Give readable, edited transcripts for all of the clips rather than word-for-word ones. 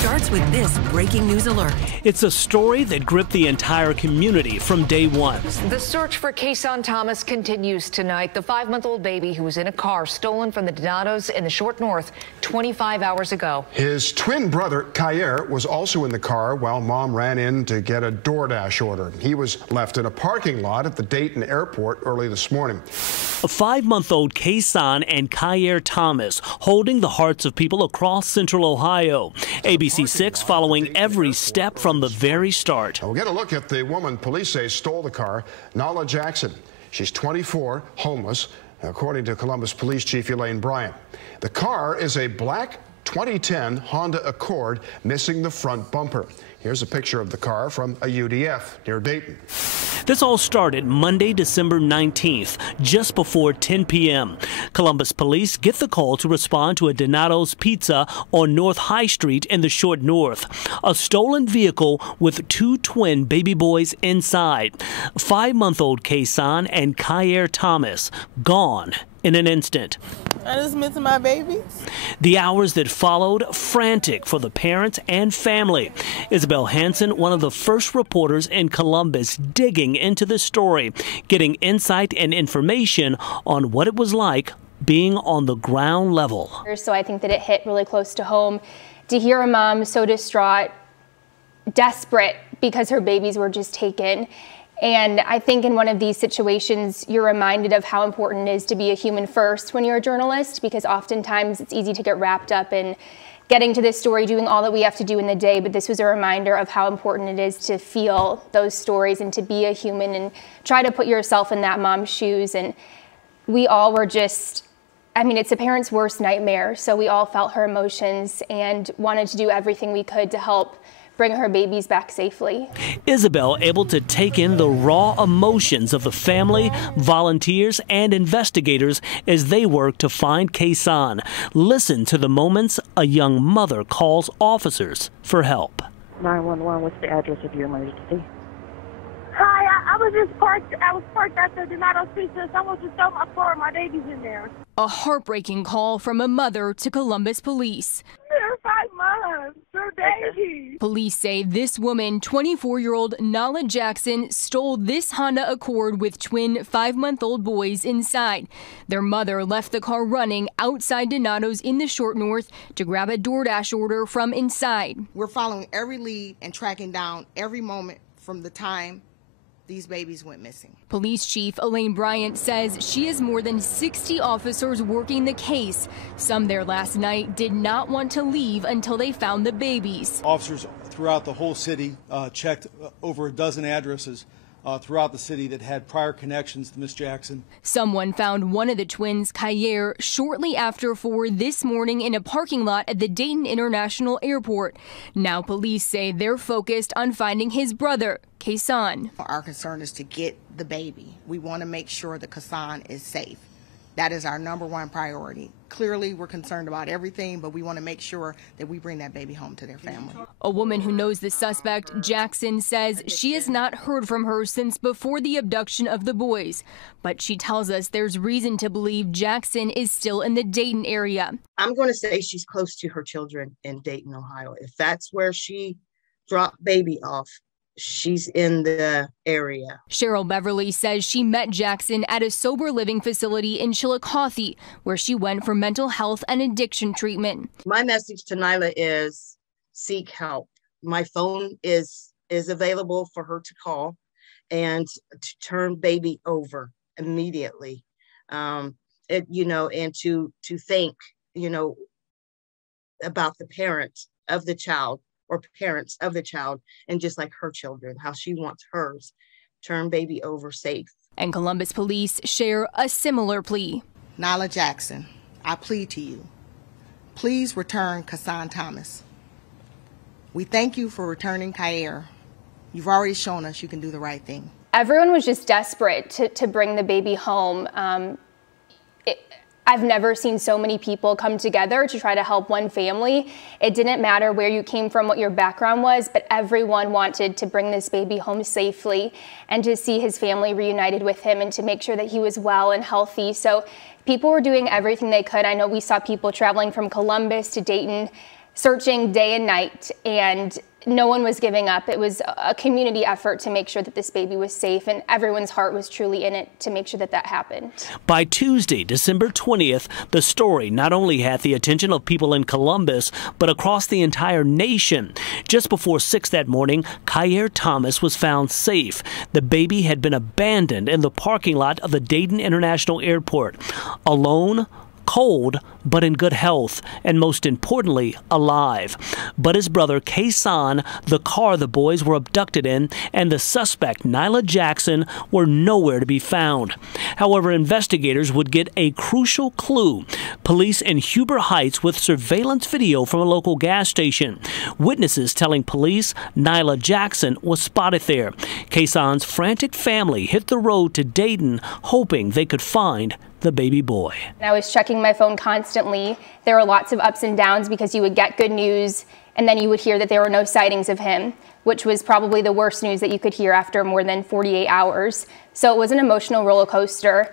starts with this breaking news alert. It's a story that gripped the entire community from day one. The search for Kason Thomas continues tonight. The 5-month-old baby who was in a car stolen from the Donatos in the Short North 25 hours ago. His twin brother, Ky'air, was also in the car while mom ran in to get a DoorDash order. He was left in a parking lot at the Dayton airport early this morning. A 5-month-old Kason and Ky'air Thomas holding the hearts of people across Central Ohio. ABC6 following every step from the very start. We'll get a look at the woman police say stole the car, Nalah Jackson. She's 24, homeless, according to Columbus Police Chief Elaine Bryant. The car is a black 2010 Honda Accord missing the front bumper. Here's a picture of the car from a UDF near Dayton. This all started Monday, December 19th, just before 10 p.m. Columbus police get the call to respond to a Donato's Pizza on North High Street in the Short North. A stolen vehicle with 2 twin baby boys inside. 5-month-old Kason and Ky'air Thomas gone in an instant. I just miss my babies. The hours that followed, frantic for the parents and family. Isabel Hansen, one of the first reporters in Columbus, digging into the story, getting insight and information on what it was like being on the ground level. So I think that it hit really close to home to hear a mom so distraught, desperate because her babies were just taken. And I think in one of these situations, you're reminded of how important it is to be a human first when you're a journalist, because oftentimes it's easy to get wrapped up in getting to this story, doing all that we have to do in the day. But this was a reminder of how important it is to feel those stories and to be a human and try to put yourself in that mom's shoes. And we all were just, I mean, it's a parent's worst nightmare. So we all felt her emotions and wanted to do everything we could to help bring her babies back safely. Isabel able to take in the raw emotions of the family, volunteers, and investigators as they work to find Kason. Listen to the moments a young mother calls officers for help. 911, what's the address of your emergency? Hi, I was just parked. I was parked at the Donato's Pizza. Someone just stole my car. My baby's in there. A heartbreaking call from a mother to Columbus police. They're 5 months. They're babies. Police say this woman, 24-year-old Nalah Jackson, stole this Honda Accord with twin 5-month-old boys inside. Their mother left the car running outside Donato's in the Short North to grab a DoorDash order from inside. We're following every lead and tracking down every moment from the time these babies went missing. Police Chief Elaine Bryant says she has more than 60 officers working the case. Some there last night did not want to leave until they found the babies. Officers throughout the whole city checked over a dozen addresses throughout the city that had prior connections to Miss Jackson. Someone found one of the twins, Ky'air, shortly after 4 this morning in a parking lot at the Dayton International Airport. Now police say they're focused on finding his brother, Kason. Our concern is to get the baby. We want to make sure that Kason is safe. That is our #1 priority. Clearly, we're concerned about everything, but we want to make sure that we bring that baby home to their family. A woman who knows the suspect, Jackson, says she has not heard from her since before the abduction of the boys. But she tells us there's reason to believe Jackson is still in the Dayton area. I'm going to say she's close to her children in Dayton, Ohio. If that's where she dropped baby off, she's in the area. Cheryl Beverly says she met Jackson at a sober living facility in Chillicothe, where she went for mental health and addiction treatment. My message to Nalah is seek help. My phone is available for her to call and to turn baby over immediately. And to think, about the parents of the child or parents of the child, and just like her children, how she wants hers, turn baby over safe. And Columbus police share a similar plea. Nalah Jackson, I plead to you, please return Kason Thomas. We thank you for returning Ky'air. You've already shown us you can do the right thing. Everyone was just desperate to bring the baby home. I've never seen so many people come together to try to help one family. It didn't matter where you came from, what your background was, but everyone wanted to bring this baby home safely and to see his family reunited with him and to make sure that he was well and healthy. So people were doing everything they could. I know we saw people traveling from Columbus to Dayton searching day and night, and no one was giving up. It was a community effort to make sure that this baby was safe, and everyone's heart was truly in it to make sure that that happened. By Tuesday, December 20th, the story not only had the attention of people in Columbus, but across the entire nation. Just before 6 that morning, Ky'air Thomas was found safe. The baby had been abandoned in the parking lot of the Dayton International Airport, alone, cold, but in good health, and most importantly, alive. But his brother Kason, the car the boys were abducted in, and the suspect Nalah Jackson were nowhere to be found. However, investigators would get a crucial clue. Police in Huber Heights with surveillance video from a local gas station. Witnesses telling police Nalah Jackson was spotted there. Kason's frantic family hit the road to Dayton, hoping they could find the baby boy. I was checking my phone constantly. There were lots of ups and downs because you would get good news and then you would hear that there were no sightings of him, which was probably the worst news that you could hear after more than 48 hours. So it was an emotional roller coaster,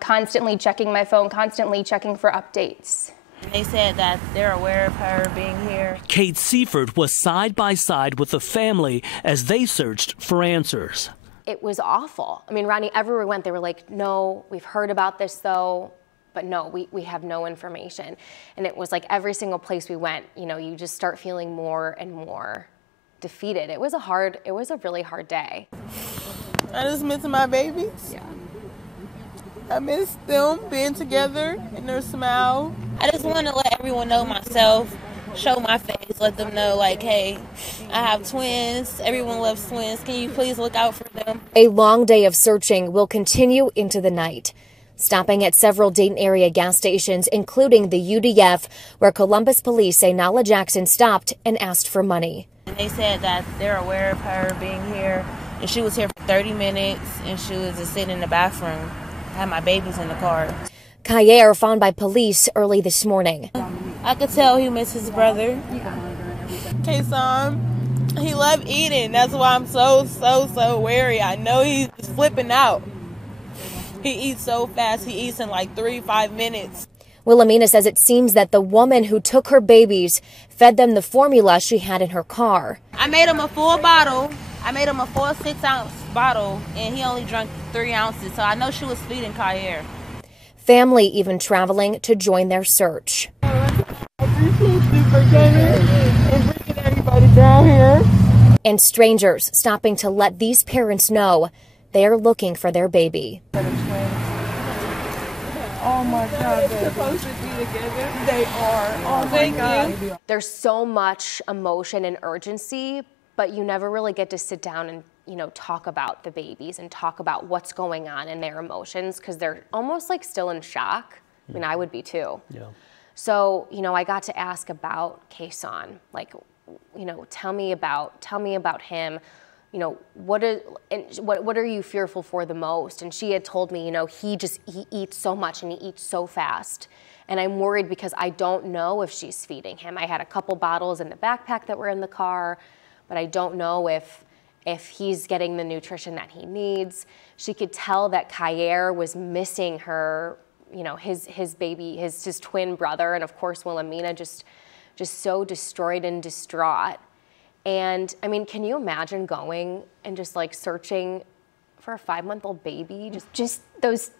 constantly checking my phone, constantly checking for updates. They said that they're aware of her being here. Kate Seifert was side by side with the family as they searched for answers. It was awful. I mean, Rodney, everywhere we went, they were like, no, we've heard about this though, but no, we have no information. And it was like every single place we went, you know, you just start feeling more and more defeated. It was a really hard day. I just miss my babies. Yeah. I miss them being together and their smile. I just want to let everyone know myself, show my face, let them know, like, hey, I have twins. Everyone loves twins. Can you please look out for them? A long day of searching will continue into the night, stopping at several Dayton area gas stations, including the UDF, where Columbus police say Nalah Jackson stopped and asked for money. And they said that they're aware of her being here, and she was here for 30 minutes, and she was just sitting in the bathroom. I had my babies in the car. Ky'air found by police early this morning. I could tell he missed his brother. Kason, he loved eating. That's why I'm so wary. I know he's flipping out. He eats so fast. He eats in like 3-5 minutes. Wilhelmina says it seems that the woman who took her babies fed them the formula she had in her car. I made him a full bottle. I made him a full 6-ounce bottle, and he only drank 3 ounces. So I know she was feeding Ky'air. Family even traveling to join their search. And strangers stopping to let these parents know they are looking for their baby. Oh my God, they're supposed to be together. They are. Oh my God. There's so much emotion and urgency, but you never really get to sit down and, you know, talk about the babies and talk about what's going on in their emotions, because they're almost like still in shock. I mean, I would be too. Yeah. So, you know, I got to ask about Kason, like, you know, tell me about him. You know, what are you fearful for the most? And she had told me, you know, he eats so much and he eats so fast. And I'm worried because I don't know if she's feeding him. I had a couple bottles in the backpack that were in the car, but I don't know if he's getting the nutrition that he needs. She could tell that Ky'air was missing her, you know, his baby, his twin brother, and of course Wilhelmina just so destroyed and distraught. And I mean, can you imagine going and just like searching for a 5-month-old baby? Just those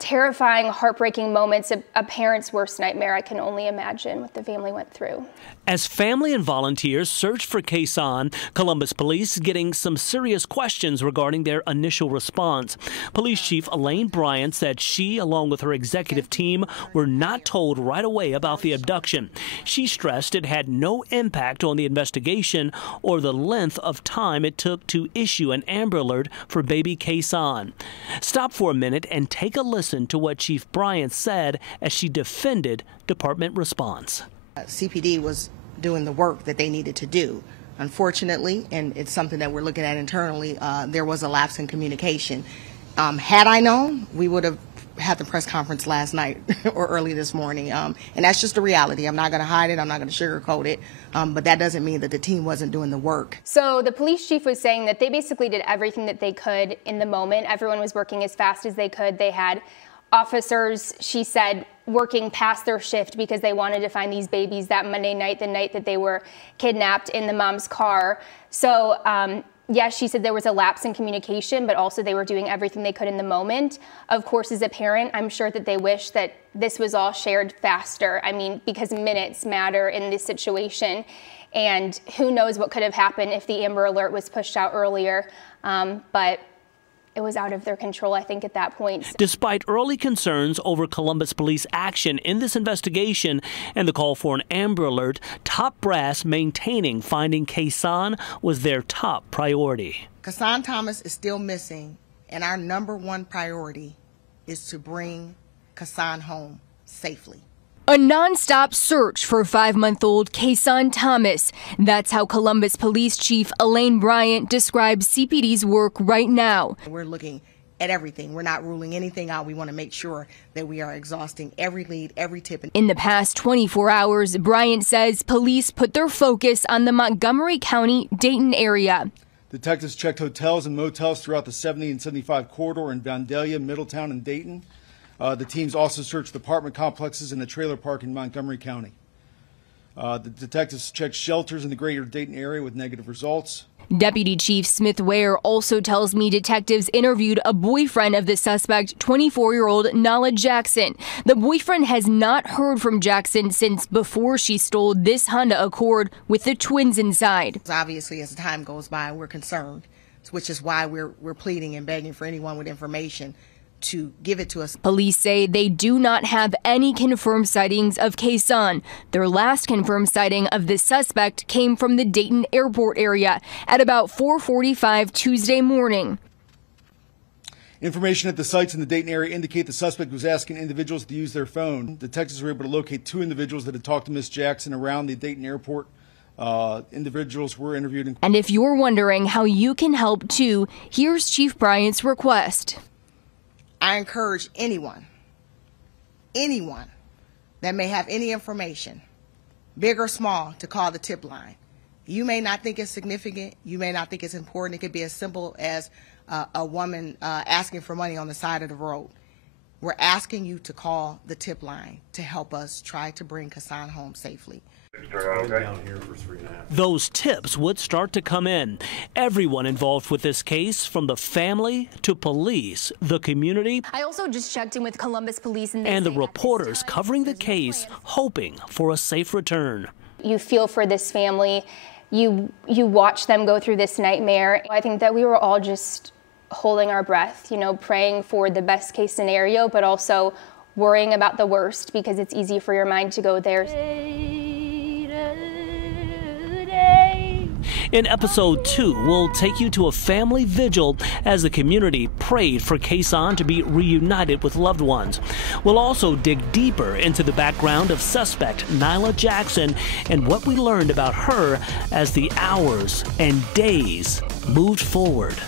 terrifying, heartbreaking moments, a parent's worst nightmare. I can only imagine what the family went through. As family and volunteers searched for Kason, Columbus police getting some serious questions regarding their initial response. Police Chief Elaine Bryant said she, along with her executive team, were not told right away about the abduction. She stressed it had no impact on the investigation or the length of time it took to issue an Amber Alert for baby Kason. Stop for a minute and take a listen to what Chief Bryant said as she defended department response. CPD was doing the work that they needed to do. Unfortunately, and it's something that we're looking at internally, there was a lapse in communication. Had I known, we would have had the press conference last night or early this morning. And that's just the reality. I'm not going to hide it. I'm not going to sugarcoat it. But that doesn't mean that the team wasn't doing the work. So the police chief was saying that they basically did everything that they could in the moment. Everyone was working as fast as they could. They had officers, she said, working past their shift because they wanted to find these babies that Monday night, the night that they were kidnapped, in the mom's car. So yes, she said there was a lapse in communication, but also they were doing everything they could in the moment. Of course, as a parent, I'm sure that they wish that this was all shared faster. I mean, because minutes matter in this situation. And who knows what could have happened if the Amber Alert was pushed out earlier. But it was out of their control, I think, at that point. Despite early concerns over Columbus police action in this investigation and the call for an Amber Alert, top brass maintaining finding Kason was their top priority. Kason Thomas is still missing, and our #1 priority is to bring Kason home safely. A nonstop search for 5-month-old Kason Thomas. That's how Columbus Police Chief Elaine Bryant describes CPD's work right now. We're looking at everything. We're not ruling anything out. We want to make sure that we are exhausting every lead, every tip. In the past 24 hours, Bryant says police put their focus on the Montgomery County, Dayton area. Detectives checked hotels and motels throughout the 70 and 75 corridor in Vandalia, Middletown, and Dayton. The teams also searched apartment complexes in the trailer park in Montgomery County. The detectives checked shelters in the greater Dayton area with negative results. Deputy Chief Smith Ware also tells me detectives interviewed a boyfriend of the suspect, 24-year-old Nalah Jackson. The boyfriend has not heard from Jackson since before she stole this Honda Accord with the twins inside. Obviously, as time goes by, we're concerned, which is why we're pleading and begging for anyone with information to give it to us. Police say they do not have any confirmed sightings of Kason. Their last confirmed sighting of the suspect came from the Dayton airport area at about 4:45 Tuesday morning. Information at the sites in the Dayton area indicate the suspect was asking individuals to use their phone. Detectives were able to locate 2 individuals that had talked to Miss Jackson around the Dayton airport. Individuals were interviewed. And if you're wondering how you can help too, here's Chief Bryant's request. I encourage anyone that may have any information, big or small, to call the tip line. You may not think it's significant. You may not think it's important. It could be as simple as a woman asking for money on the side of the road. We're asking you to call the tip line to help us try to bring Kason home safely. Those tips would start to come in. Everyone involved with this case, from the family to police, the community, I also just checked in with Columbus Police and the reporters covering the case, hoping for a safe return. You feel for this family. You watch them go through this nightmare. I think that we were all just holding our breath, praying for the best case scenario, but also worrying about the worst, because it's easy for your mind to go there. In episode 2, we'll take you to a family vigil as the community prayed for Kason to be reunited with loved ones. We'll also dig deeper into the background of suspect Nalah Jackson and what we learned about her as the hours and days moved forward.